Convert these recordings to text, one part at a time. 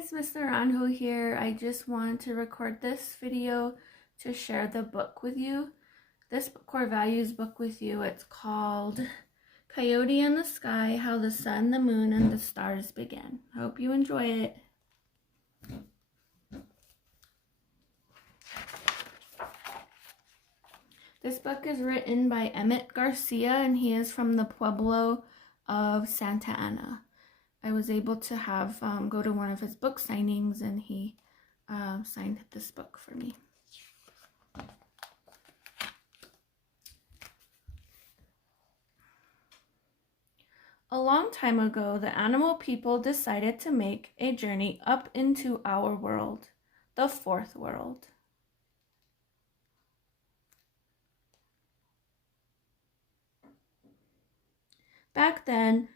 guys, Mr. Ranho here. I just wanted to record this video to share the book with you. This core values book with you. It's called Coyote in the Sky, How the Sun, the Moon, and the Stars Began. I hope you enjoy it. This book is written by Emmett Garcia, and he is from the Pueblo of Santa Ana. I was able to have go to one of his book signings, and he signed this book for me. A long time ago, the animal people decided to make a journey up into our world, the fourth world. Back then,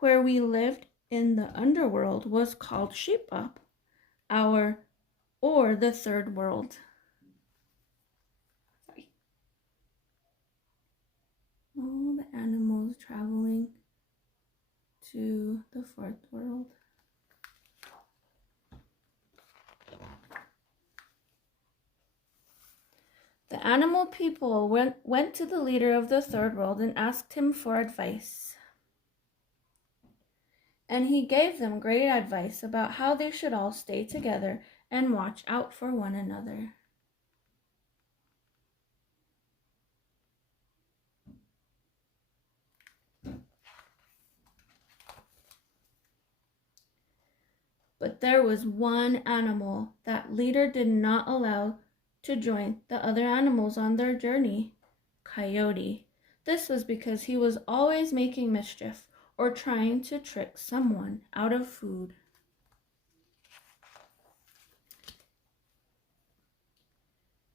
where we lived in the underworld was called Sheepa, or the third world. Sorry. All the animals traveling to the fourth world. The animal people went to the leader of the third world and asked him for advice. And he gave them great advice about how they should all stay together and watch out for one another. But there was one animal that leader did not allow to join the other animals on their journey, Coyote. This was because he was always making mischief or trying to trick someone out of food.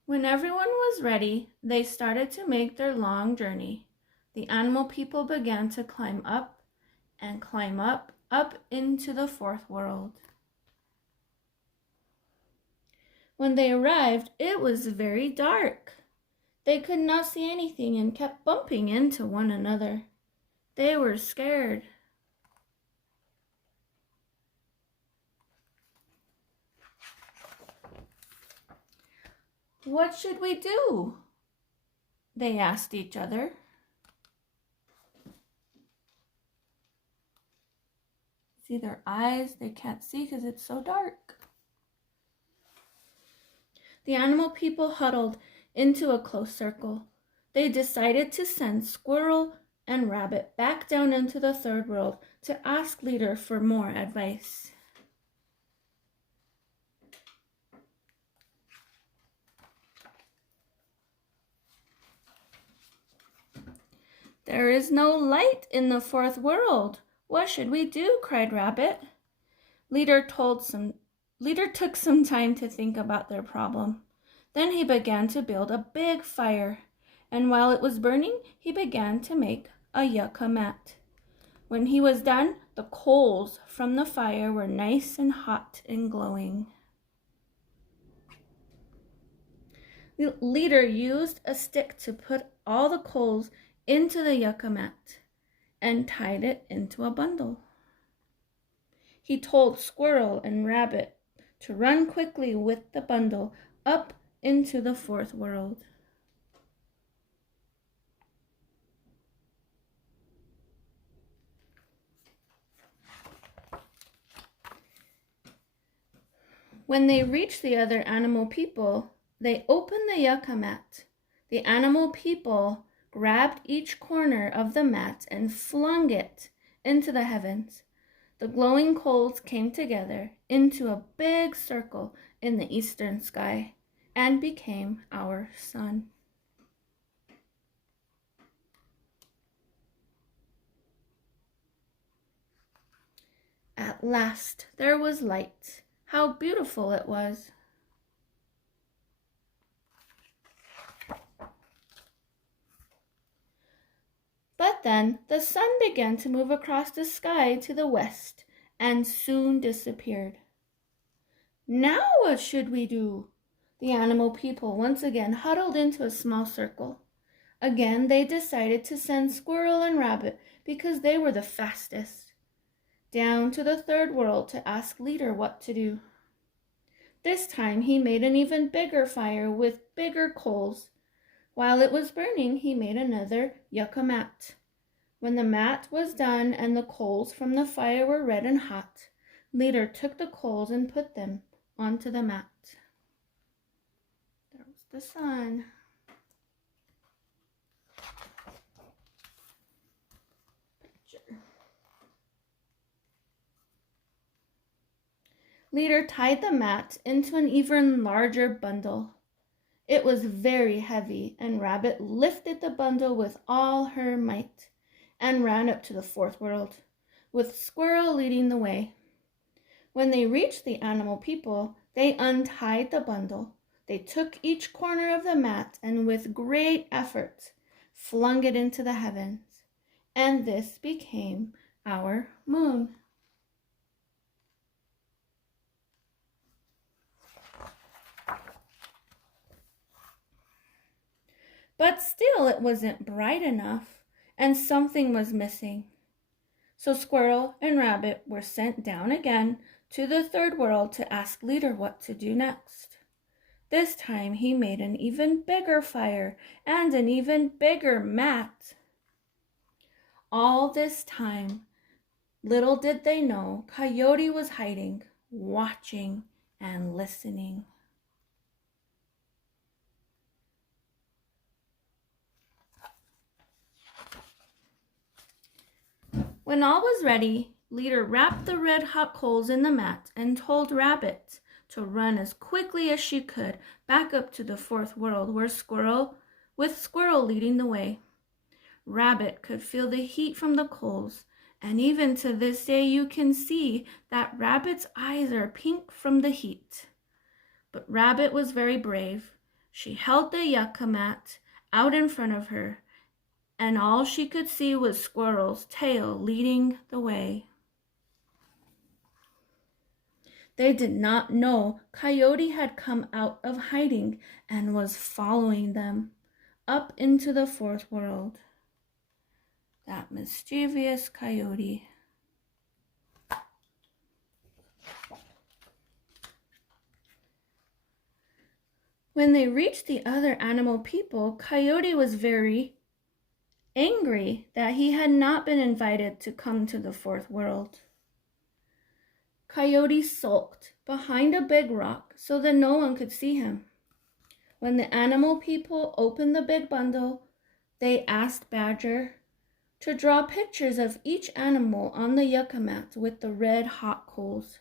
When everyone was ready, they started to make their long journey. The animal people began to climb up and climb up into the fourth world. When they arrived, it was very dark. They could not see anything and kept bumping into one another. They were scared. What should we do? They asked each other. See their eyes? They can't see because it's so dark. The animal people huddled into a close circle. They decided to send Squirrel and Rabbit back down into the third world to ask Leader for more advice. There is no light in the fourth world. What should we do? Cried Rabbit. Leader took some time to think about their problem. Then he began to build a big fire, and while it was burning, he began to make a yucca mat. When he was done, the coals from the fire were nice and hot and glowing. The leader used a stick to put all the coals into the yucca mat and tied it into a bundle. He told Squirrel and Rabbit to run quickly with the bundle up into the fourth world. When they reached the other animal people, they opened the yucca mat. The animal people grabbed each corner of the mat and flung it into the heavens. The glowing coals came together into a big circle in the eastern sky and became our sun. At last there was light. How beautiful it was. But then the sun began to move across the sky to the west and soon disappeared. Now what should we do? The animal people once again huddled into a small circle. Again they decided to send Squirrel and Rabbit because they were the fastest. down to the third world to ask Leader what to do. This time he made an even bigger fire with bigger coals. While it was burning, he made another yucca mat. When the mat was done and the coals from the fire were red and hot, Leader took the coals and put them onto the mat. There was the sun. Leader tied the mat into an even larger bundle. It was very heavy, and Rabbit lifted the bundle with all her might and ran up to the fourth world, with Squirrel leading the way. When they reached the animal people, they untied the bundle. They took each corner of the mat and with great effort flung it into the heavens, and this became our moon. But still it wasn't bright enough, and something was missing. So Squirrel and Rabbit were sent down again to the third world to ask Leader what to do next. This time he made an even bigger fire and an even bigger mat. All this time, little did they know, Coyote was hiding, watching, and listening. When all was ready, Leader wrapped the red hot coals in the mat and told Rabbit to run as quickly as she could back up to the fourth world with Squirrel leading the way. Rabbit could feel the heat from the coals, and even to this day you can see that Rabbit's eyes are pink from the heat. But Rabbit was very brave. She held the yucca mat out in front of her, and all she could see was Squirrel's tail leading the way. They did not know Coyote had come out of hiding and was following them up into the fourth world. That mischievous Coyote. When they reached the other animal people, Coyote was very angry that he had not been invited to come to the fourth world. Coyote sulked behind a big rock so that no one could see him. When the animal people opened the big bundle, they asked Badger to draw pictures of each animal on the yucca mat with the red hot coals.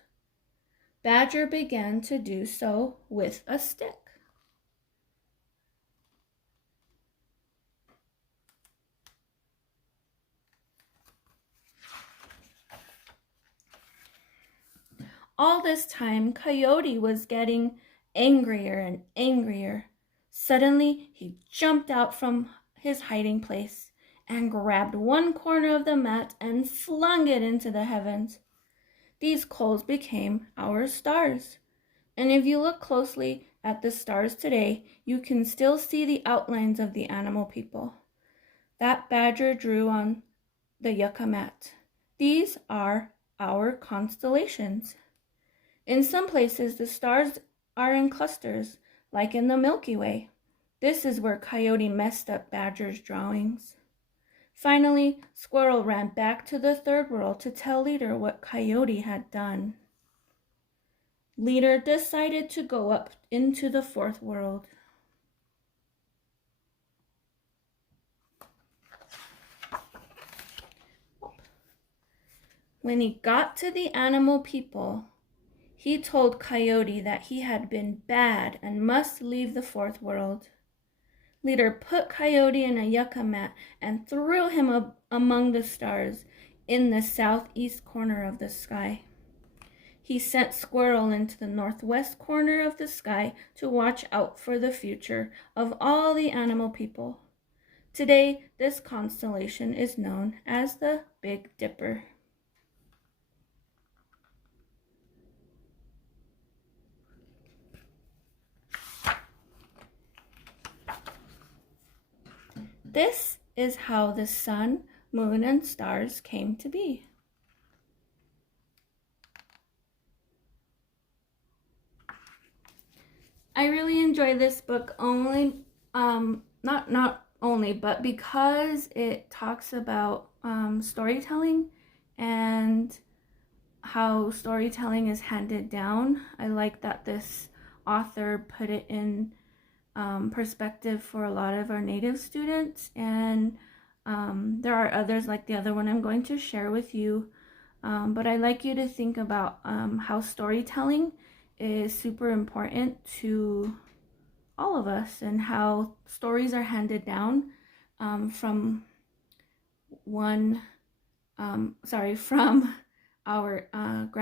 Badger began to do so with a stick. All this time, Coyote was getting angrier and angrier. Suddenly, he jumped out from his hiding place and grabbed one corner of the mat and flung it into the heavens. These coals became our stars. And if you look closely at the stars today, you can still see the outlines of the animal people that Badger drew on the yucca mat. These are our constellations. In some places, the stars are in clusters, like in the Milky Way. This is where Coyote messed up Badger's drawings. Finally, Squirrel ran back to the third world to tell Leader what Coyote had done. Leader decided to go up into the fourth world. When he got to the animal people, he told Coyote that he had been bad and must leave the fourth world. Leader put Coyote in a yucca mat and threw him up among the stars in the southeast corner of the sky. He sent Squirrel into the northwest corner of the sky to watch out for the future of all the animal people. Today, this constellation is known as the Big Dipper. This is how the sun, moon, and stars came to be. I really enjoy this book not only, but because it talks about storytelling and how storytelling is handed down. I like that this author put it in perspective for a lot of our native students, and there are others like the other one I'm going to share with you. But I'd like you to think about how storytelling is super important to all of us and how stories are handed down from from our grandparents